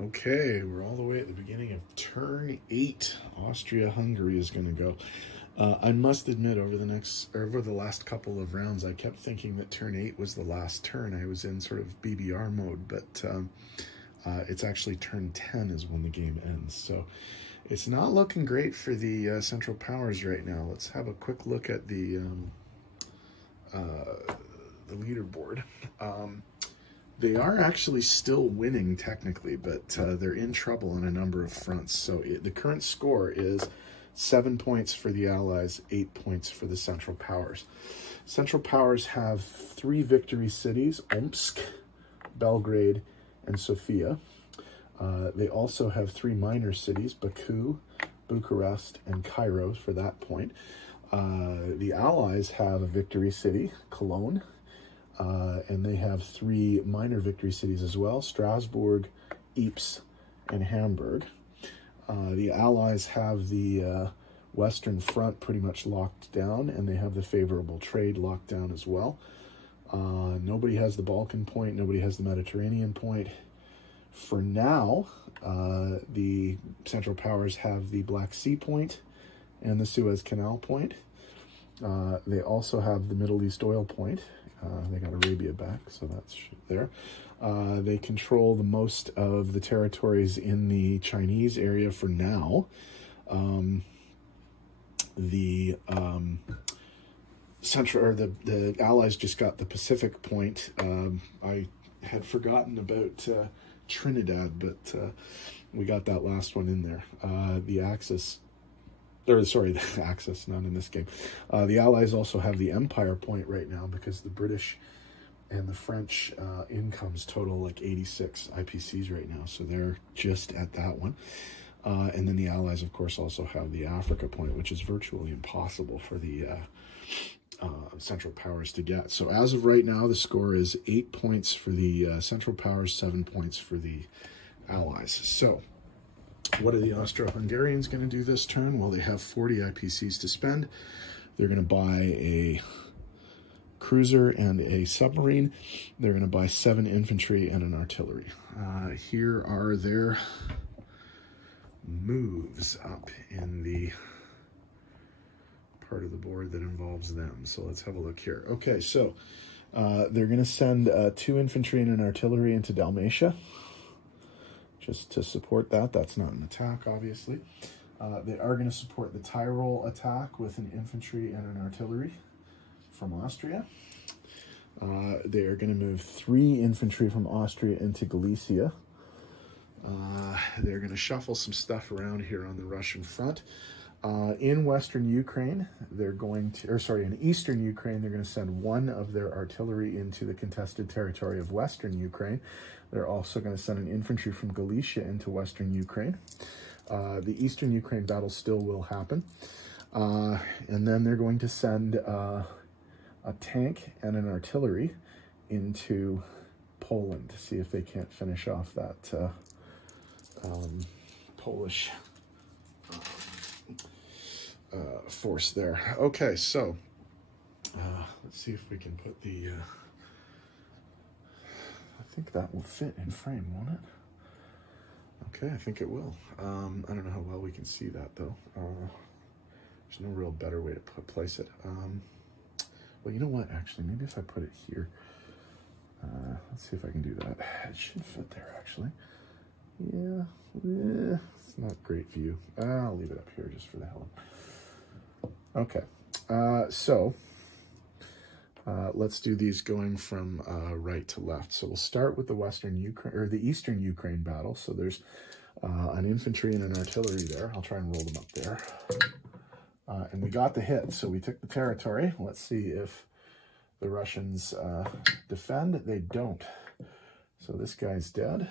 Okay, we're all the way at the beginning of turn 8. Austria-Hungary is going to go. I must admit, over the last couple of rounds, I kept thinking that turn 8 was the last turn. I was in sort of BBR mode, but it's actually turn 10 is when the game ends. So it's not looking great for the Central Powers right now. Let's have a quick look at the leaderboard. They are actually still winning technically, but they're in trouble on a number of fronts. So the current score is 7 points for the Allies, 8 points for the Central Powers. Central Powers have 3 victory cities, Omsk, Belgrade, and Sofia. They also have 3 minor cities, Baku, Bucharest, and Cairo for that point. The Allies have a victory city, Cologne, and they have 3 minor victory cities as well, Strasbourg, Ypres, and Hamburg. The Allies have the Western Front pretty much locked down, and they have the favorable trade locked down as well. Nobody has the Balkan point, nobody has the Mediterranean point. For now, the Central Powers have the Black Sea point and the Suez Canal point. They also have the Middle East oil point. They got Arabia back, so that's there. They control the most of the territories in the Chinese area for now. The Allies just got the Pacific point. I had forgotten about Trinidad, but we got that last one in there. The Axis. The Axis, not in this game. The Allies also have the Empire point right now because the British and the French incomes total like 86 IPCs right now. So they're just at that one. And then the Allies, of course, also have the Africa point, which is virtually impossible for the Central Powers to get. So as of right now, the score is 8 points for the Central Powers, 7 points for the Allies. So what are the Austro-Hungarians going to do this turn? Well, they have 40 IPCs to spend. They're going to buy a cruiser and a submarine. They're going to buy 7 infantry and an artillery. Here are their moves up in the part of the board that involves them. So let's have a look here. Okay, so they're going to send 2 infantry and an artillery into Dalmatia, just to support that. That's not an attack, obviously. They are going to support the Tyrol attack with an infantry and an artillery from Austria. They are going to move 3 infantry from Austria into Galicia. They're going to shuffle some stuff around here on the Russian front. In Western Ukraine, they're going to, in Eastern Ukraine, they're going to send 1 of their artillery into the contested territory of Western Ukraine. They're also going to send an infantry from Galicia into Western Ukraine. The Eastern Ukraine battle still will happen. And then they're going to send a tank and an artillery into Poland to see if they can't finish off that Polish force there. Okay, so let's see if we can put the... I think that will fit in frame, won't it? Okay, I think it will. I don't know how well we can see that, though. There's no real better way to place it. Well, you know what, actually, maybe if I put it here. Let's see if I can do that. It should fit there, actually. Yeah, it's not a great view. I'll leave it up here just for the hell of it. Okay, so let's do these going from right to left. So we'll start with the Western Ukraine, or the Eastern Ukraine battle. So there's an infantry and an artillery there. I'll try and roll them up there. And we got the hit, so we took the territory. Let's see if the Russians defend. They don't. So this guy's dead.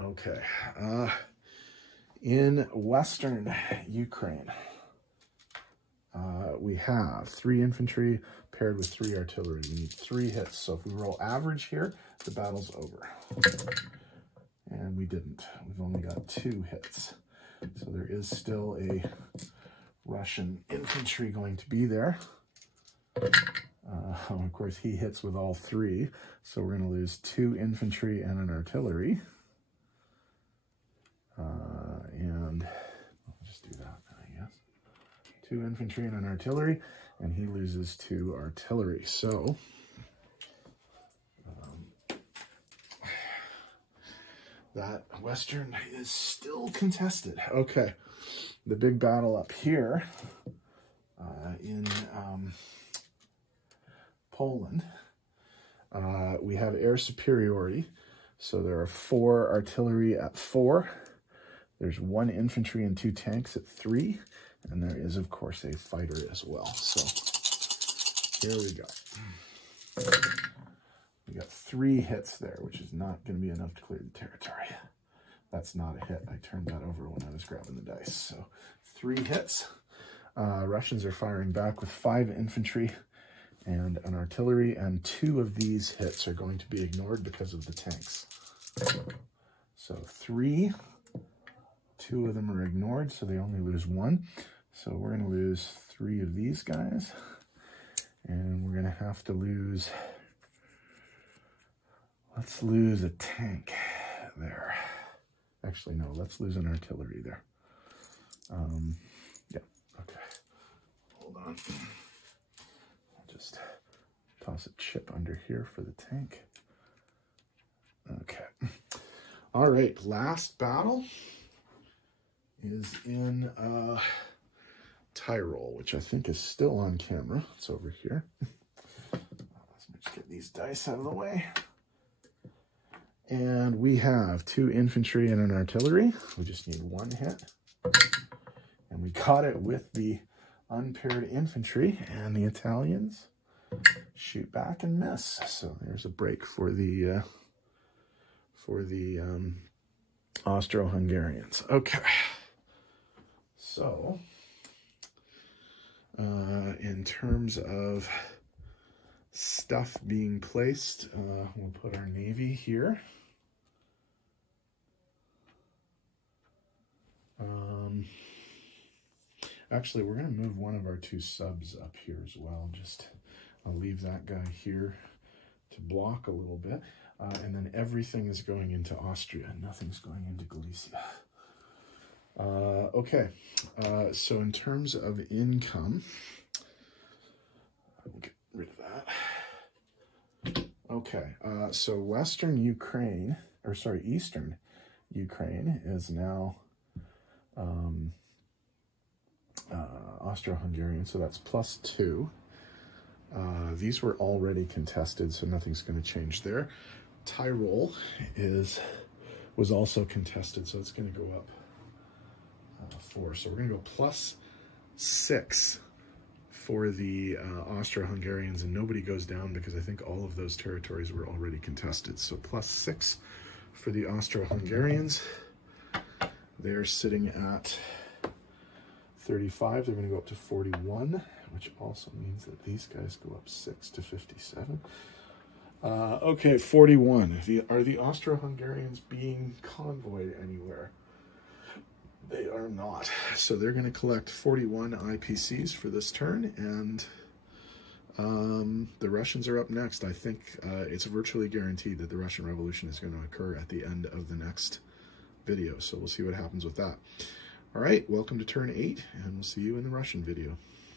Okay. In Western Ukraine, we have 3 infantry paired with 3 artillery. We need 3 hits. So if we roll average here, the battle's over. And we didn't. We've only got 2 hits. So there is still a Russian infantry going to be there. Of course, he hits with all 3, so we're going to lose 2 infantry and an artillery. And I'll just do that, I guess. 2 infantry and an artillery, and he loses 2 artillery. So that Western is still contested. Okay, the big battle up here in Poland, we have air superiority. So there are 4 artillery at 4. There's 1 infantry and 2 tanks at 3. And there is, of course, a fighter as well. So here we go. We got 3 hits there, which is not going to be enough to clear the territory. That's not a hit. I turned that over when I was grabbing the dice. So 3 hits. Russians are firing back with 5 infantry and an artillery, and 2 of these hits are going to be ignored because of the tanks. So 3, 2 of them are ignored, so they only lose 1. So we're going to lose 3 of these guys, and we're going to have to lose, let's lose a tank there. Actually, no, let's lose an artillery there. Yeah, okay. Hold on. Just toss a chip under here for the tank. Okay. All right, last battle is in Tyrol, which I think is still on camera. It's over here. Let's just get these dice out of the way. And we have 2 infantry and an artillery. We just need 1 hit. And we caught it with the unpaired infantry, and the Italians shoot back and miss. So there's a break for the Austro-Hungarians. Okay. So in terms of stuff being placed, we'll put our navy here. Actually, we're going to move one of our 2 subs up here as well. I'll leave that guy here to block a little bit. And then everything is going into Austria. Nothing's going into Galicia. Okay. So in terms of income, I'll get rid of that. Okay. So Eastern Ukraine is now Austro-Hungarian, so that's +2. These were already contested, so nothing's going to change there. Tyrol was also contested, so it's going to go up 4. So we're going to go +6 for the Austro-Hungarians, and nobody goes down because I think all of those territories were already contested. So +6 for the Austro-Hungarians. They're sitting at 35. They're going to go up to 41, which also means that these guys go up 6 to 57. Okay, 41. Are the Austro-Hungarians being convoyed anywhere? They are not. So they're going to collect 41 IPCs for this turn, and the Russians are up next. I think it's virtually guaranteed that the Russian Revolution is going to occur at the end of the next video. So we'll see what happens with that. All right, welcome to turn 8, and we'll see you in the Russian video.